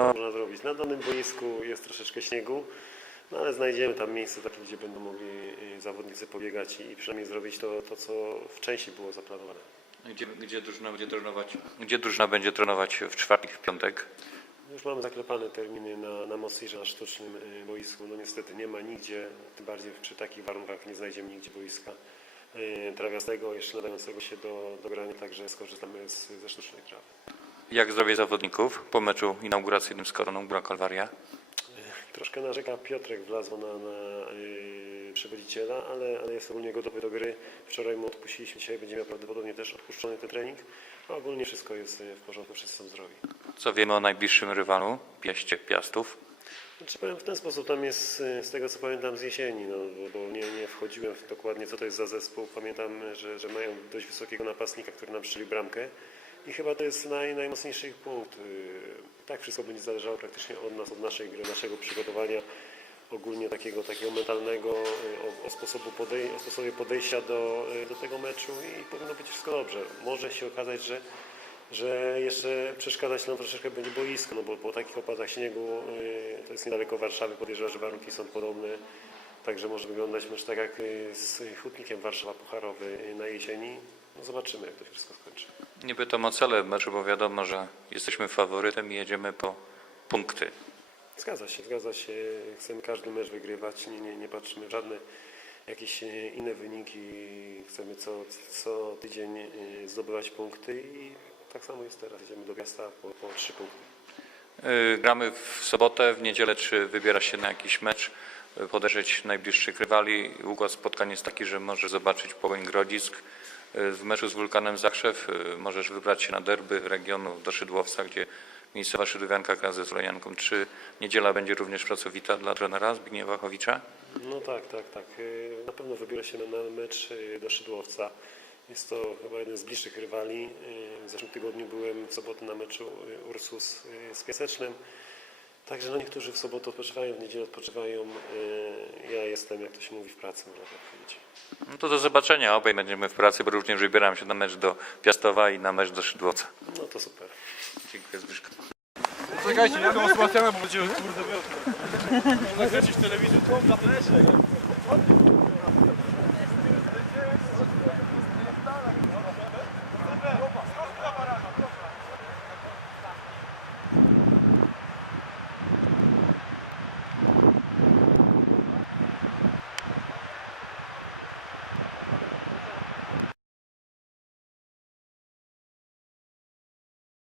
można zrobić. Na danym boisku jest troszeczkę śniegu, no ale znajdziemy tam miejsce takie, gdzie będą mogli y, zawodnicy pobiegać i przynajmniej zrobić to, to co wcześniej było zaplanowane. Gdzie, gdzie, drużyna będzie trenować, gdzie drużyna będzie trenować w czwartek, w piątek? Już mamy zaklepane terminy na, na Mosirze, na sztucznym y, boisku. No niestety nie ma nigdzie, tym bardziej przy takich warunkach nie znajdziemy nigdzie boiska y, trawiastego, jeszcze nadającego się do, do grania, także skorzystamy z, ze sztucznej trawy. Jak zdrowie zawodników po meczu inauguracyjnym z Koroną Góra Kalwaria? Troszkę narzeka Piotrek wlazło na, na yy, przewodziciela, ale, ale jest ogólnie gotowy do gry. Wczoraj mu odpuściliśmy, dzisiaj będzie miał prawdopodobnie też odpuszczony ten trening. A ogólnie wszystko jest yy, w porządku, wszyscy są zdrowi. Co wiemy o najbliższym rywalu, Piaście Piastów? Znaczy powiem w ten sposób, tam jest yy, z tego co pamiętam z jesieni, no, bo, nie, nie wchodziłem w dokładnie co to jest za zespół. Pamiętam, że, że mają dość wysokiego napastnika, który nam strzeli bramkę. I chyba to jest naj, najmocniejszy punkt. Yy, Tak wszystko będzie zależało praktycznie od nas, od naszej gry, naszego przygotowania ogólnie takiego, takiego mentalnego, y, o, o, sposobu podej- o sposobie podejścia do, y, do tego meczu i powinno być wszystko dobrze. Może się okazać, że, że jeszcze przeszkadzać nam troszeczkę będzie boisko, no bo po takich opadach śniegu y, to jest niedaleko Warszawy, podejrzewam, że warunki są podobne. Także może wyglądać mecz tak jak y, z Hutnikiem Warszawa Pucharowy y, na jesieni. No zobaczymy, jak to się wszystko skończy. Nie pytam o cele meczu, bo wiadomo, że jesteśmy faworytem i jedziemy po punkty. Zgadza się, zgadza się. Chcemy każdy mecz wygrywać, nie, nie, nie patrzymy w żadne jakieś e, inne wyniki. Chcemy co, co tydzień e, zdobywać punkty i tak samo jest teraz. Idziemy do miasta po, po trzy punkty. Yy, Gramy w sobotę, w niedzielę, czy wybiera się na jakiś mecz, podejrzeć najbliższych rywali. Układ spotkań jest taki, że możesz zobaczyć Pogoń Grodzisk. W meczu z Wulkanem Zakrzew yy, możesz wybrać się na derby regionu do Szydłowca, gdzie miejscowa Szydłowianka gra ze Zlojanką. Czy niedziela będzie również pracowita dla trenera Zbigniewa Chowicza? No tak, tak, tak. E, Na pewno wybiorę się na, mecz e, do Szydłowca. Jest to chyba jeden z bliższych rywali. W zeszłym tygodniu byłem w sobotę na meczu Ursus z Piasecznem. Także no niektórzy w sobotę odpoczywają, w niedzielę odpoczywają. Ja jestem, jak to się mówi, w pracy, można tak powiedzieć. No to do zobaczenia. Obaj będziemy w pracy, bo również wybieram się na mecz do Piastowa i na mecz do Szydłowca. No to super. Dziękuję Zbyszko. Czekajcie, jaką ma smartfona, bo będzie kurde wiosna. Nakręcić telewizję, to na flesze.